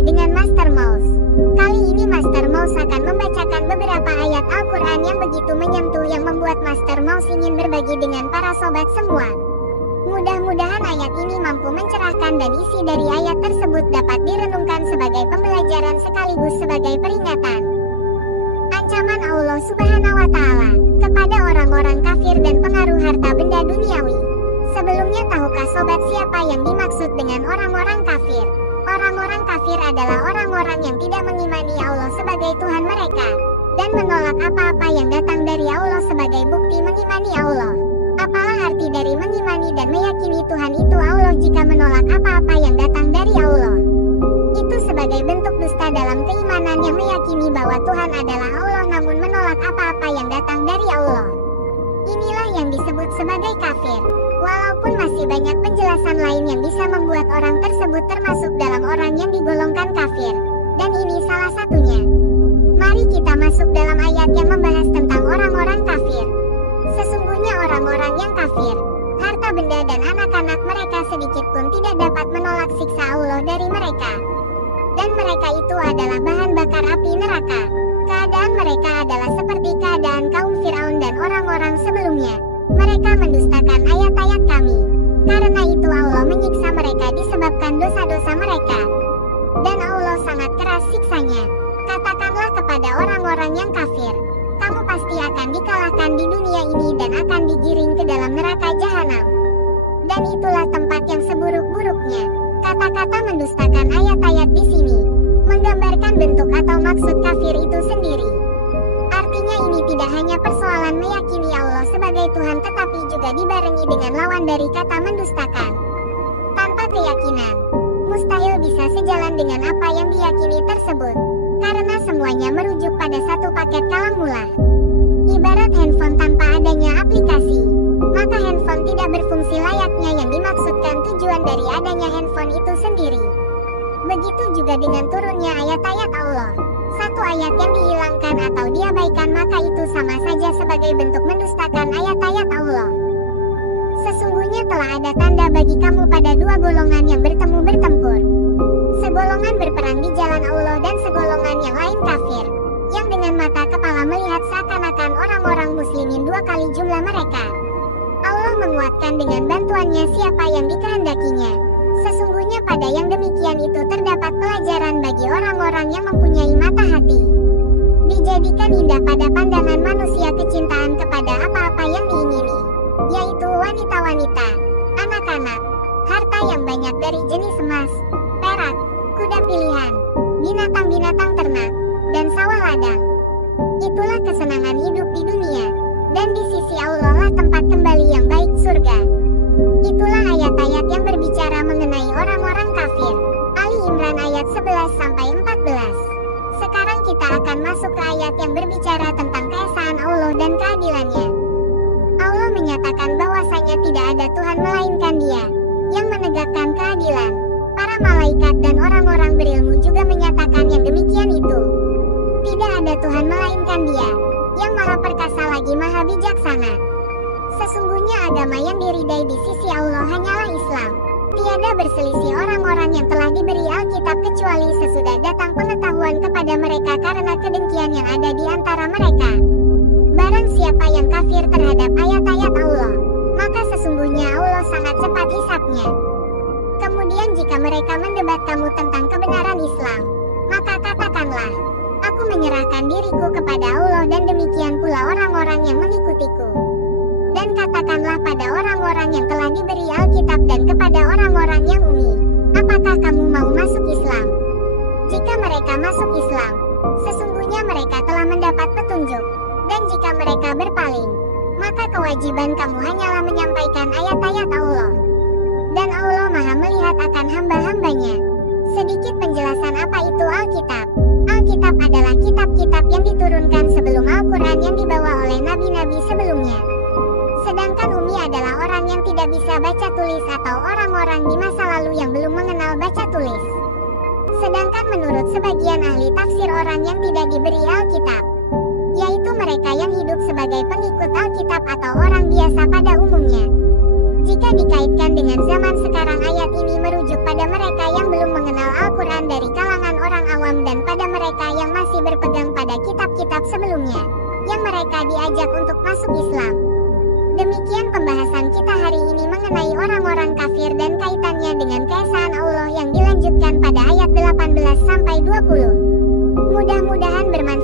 lagi dengan Master Mouse. Kali ini Master Mouse akan membacakan beberapa ayat Al-Quran yang begitu menyentuh yang membuat Master Mouse ingin berbagi dengan para sobat semua. Mudah-mudahan ayat ini mampu mencerahkan dan isi dari ayat tersebut dapat direnungkan sebagai pembelajaran sekaligus sebagai peringatan. Ancaman Allah Subhanahu wa Ta'ala kepada orang-orang kafir dan pengaruh harta benda duniawi. Sebelumnya, tahukah sobat siapa yang dimaksud dengan orang-orang kafir? Orang-orang kafir adalah orang-orang yang tidak mengimani Allah sebagai Tuhan mereka dan menolak apa-apa yang datang dari Allah sebagai bukti mengimani Allah. Apalah arti dari mengimani dan meyakini Tuhan itu Allah jika menolak apa-apa yang datang dari Allah? Itu sebagai bentuk dusta dalam keimanan yang meyakini bahwa Tuhan adalah Allah namun menolak apa-apa yang datang dari Allah. Inilah yang disebut sebagai kafir. Walaupun masih banyak penjelasan lain yang bisa membuat orang tersebut termasuk dalam orang yang digolongkan kafir, dan ini salah satunya. Mari kita masuk dalam ayat yang membahas tentang orang-orang kafir. Sesungguhnya orang-orang yang kafir, harta benda dan anak-anak mereka sedikit pun tidak dapat menolak siksa Allah dari mereka. Dan mereka itu adalah bahan bakar api neraka. Keadaan mereka adalah seperti keadaan kaum Fir'aun dan orang-orang sebelumnya. Mereka mendustakan ayat-ayat kami. Karena itu Allah menyiksa mereka disebabkan dosa-dosa mereka. Dan Allah sangat keras siksanya. Katakanlah kepada orang-orang yang kafir, kamu pasti akan dikalahkan di dunia ini dan akan digiring ke dalam neraka jahanam. Dan itulah tempat yang seburuk-buruknya. Kata-kata mendustakan ayat-ayat di sini menggambarkan bentuk atau maksud kafir itu sendiri. Artinya ini tidak hanya persoalan meyakini Allah sebagai Tuhan tetapi juga dibarengi dengan lawan dari kata mendustakan. Tanpa keyakinan, mustahil bisa sejalan dengan apa yang diyakini tersebut. Karena semuanya merujuk pada satu paket kalam mula. Ibarat handphone tanpa adanya aplikasi, maka handphone tidak berfungsi layaknya yang dimaksudkan tujuan dari adanya handphone itu sendiri. Begitu juga dengan turunnya ayat-ayat Allah. Satu ayat yang dihilangkan atau diabaikan maka itu sama saja sebagai bentuk mendustakan ayat-ayat Allah. Sesungguhnya telah ada tanda bagi kamu pada dua golongan yang bertemu bertempur. Segolongan berperang di jalan Allah dan segolongan yang lain kafir, yang dengan mata kepala melihat seakan-akan orang-orang muslimin dua kali jumlah mereka. Allah menguatkan dengan bantuannya siapa yang dikehendakinya. Sesungguhnya pada yang demikian itu terdapat pelajaran bagi orang-orang yang mempunyai mata hati. Dijadikan indah pada pandangan manusia kecintaan kepada apa-apa yang diingini, yaitu wanita-wanita, anak-anak, harta yang banyak dari jenis emas, perak, kuda pilihan, binatang-binatang ternak, dan sawah ladang. Itulah kesenangan hidup di dunia, dan di sisi Allah lah tempat kembali yang baik, surga. Itulah ayat-ayat yang berbicara mengenai orang-orang kafir. Ali Imran ayat 11-14. Sekarang kita akan masuk ke ayat yang berbicara tentang keesaan Allah dan keadilannya. Allah menyatakan bahwasanya tidak ada Tuhan melainkan Dia, yang menegakkan keadilan. Para malaikat dan orang-orang berilmu juga menyatakan yang demikian itu. Tidak ada Tuhan melainkan Dia, yang maha perkasa lagi maha bijaksana. Sesungguhnya agama yang diridai di sisi Allah hanyalah Islam. Tiada berselisih orang-orang yang telah diberi Alkitab kecuali sesudah datang pengetahuan kepada mereka karena kedengkian yang ada di antara mereka. Barang siapa yang kafir terhadap ayat-ayat Allah, maka sesungguhnya Allah sangat cepat hisapnya. Kemudian jika mereka mendebat kamu tentang kebenaran Islam, maka katakanlah, aku menyerahkan diriku kepada Allah dan demikian pula orang-orang yang mengikutiku. Dan katakanlah pada orang-orang yang telah diberi Alkitab dan kepada orang-orang yang ummi, apakah kamu mau masuk Islam? Jika mereka masuk Islam, sesungguhnya mereka telah mendapat petunjuk. Dan jika mereka berpaling, maka kewajiban kamu hanyalah menyampaikan ayat-ayat Allah. Dan Allah maha melihat akan hamba-hambanya. Sedikit penjelasan apa itu Alkitab. Alkitab adalah kitab-kitab yang diturunkan sebelum Al-Quran yang dibawa oleh nabi-nabi sebelumnya. Sedangkan ummi adalah orang yang tidak bisa baca tulis atau orang-orang di masa lalu yang belum mengenal baca tulis. Sedangkan menurut sebagian ahli tafsir orang yang tidak diberi Alkitab, yaitu mereka yang hidup sebagai pengikut Alkitab atau orang biasa pada umumnya. Jika dikaitkan dengan zaman sekarang ayat ini merujuk pada mereka yang belum mengenal Al-Quran dari kalangan awam dan pada mereka yang masih berpegang pada kitab-kitab sebelumnya, yang mereka diajak untuk masuk Islam. Demikian pembahasan kita hari ini mengenai orang-orang kafir dan kaitannya dengan keesaan Allah yang dilanjutkan pada ayat 18-20. Mudah-mudahan bermanfaat.